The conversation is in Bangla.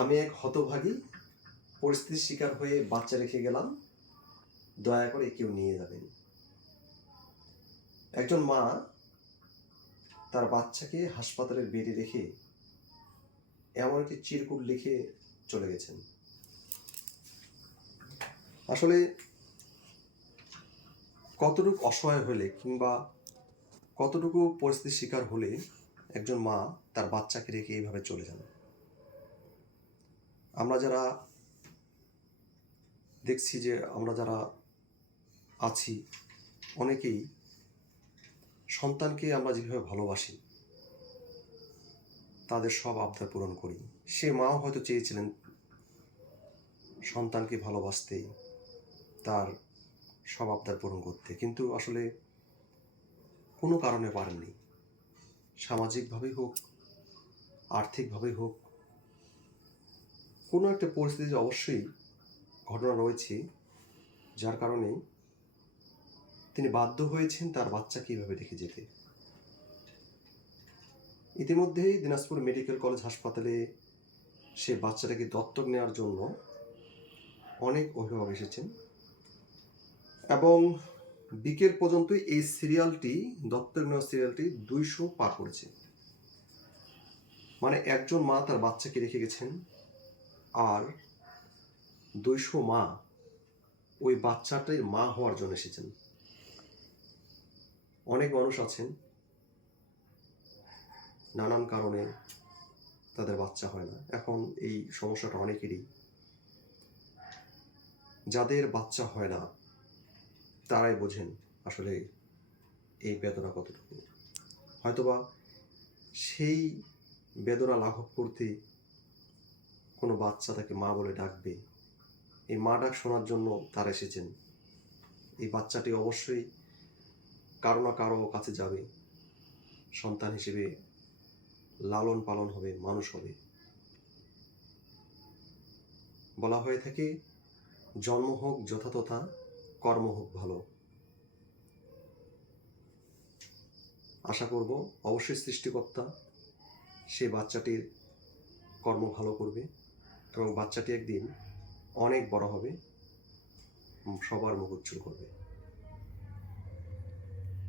আমি এক হতভাগী পরিস্থিতির শিকার হয়ে বাচ্চা রেখে গেলাম, দয়া করে কেউ নিয়ে যাবেন। একজন মা তার বাচ্চাকে হাসপাতালের বেডে রেখে এমন একটি চিরকুট লিখে চলে গেছেন। আসলে কতটুকু অসহায় হলে কিংবা কতটুকু পরিস্থিতির শিকার হলে একজন মা তার বাচ্চাকে রেখে এইভাবে চলে যান। আমরা যারা দেখছি যে আমরা যারা আছি অনেকেই সন্তানকে আমরা যেভাবে ভালোবাসি তাদের সব আবদার পূরণ করি। সে মাও হয়তো চেয়েছিলেন সন্তানকে ভালোবাসতে, তার সব আবদার পূরণ করতে, কিন্তু আসলে কোনো কারণে পারেননি। সামাজিকভাবেই হোক, আর্থিকভাবেই হোক, কোনো একটা পরিস্থিতিতে অবশ্যই ঘটনা রয়েছে যার কারণে তিনি বাধ্য হয়েছেন তার বাচ্চাকে এইভাবে রেখে যেতে। ইতিমধ্যেই দিনাজপুর মেডিকেল কলেজ হাসপাতালে সে বাচ্চাটাকে দত্তক নেওয়ার জন্য অনেক অভিভাবক এসেছেন এবং বিকেল পর্যন্তই এই সিরিয়ালটি, দত্তক নেওয়ার সিরিয়ালটি 200 পার করেছে। মানে একজন মা তার বাচ্চাকে রেখে গেছেন আর 200 মা ওই বাচ্চাটার মা হওয়ার জন্য এসেছেন। অনেক মানুষ আছেন নানান কারণে তাদের বাচ্চা হয় না। এখন এই সমস্যাটা অনেকেরই। যাদের বাচ্চা হয় না তারাই বোঝেন আসলে এই বেদনা কতটুকু। হয়তোবা সেই বেদনা লাঘব করতে কোনো বাচ্চা তাকে মা বলে ডাকবে, এই মা ডাক শোনার জন্য তারা এসেছেন। এই বাচ্চাটি অবশ্যই কারো না কারো কাছে যাবে, সন্তান হিসেবে লালন পালন হবে, মানুষ হবে। বলা হয়ে থাকে জন্ম হোক যথাতথা, কর্ম হোক ভালো। আশা করব অবশ্যই সৃষ্টিকর্তা সে বাচ্চাটির কর্ম ভালো করবে এবং বাচ্চাটি একদিন অনেক বড় হবে, সবার মুখ উজ্জ্বল করবে।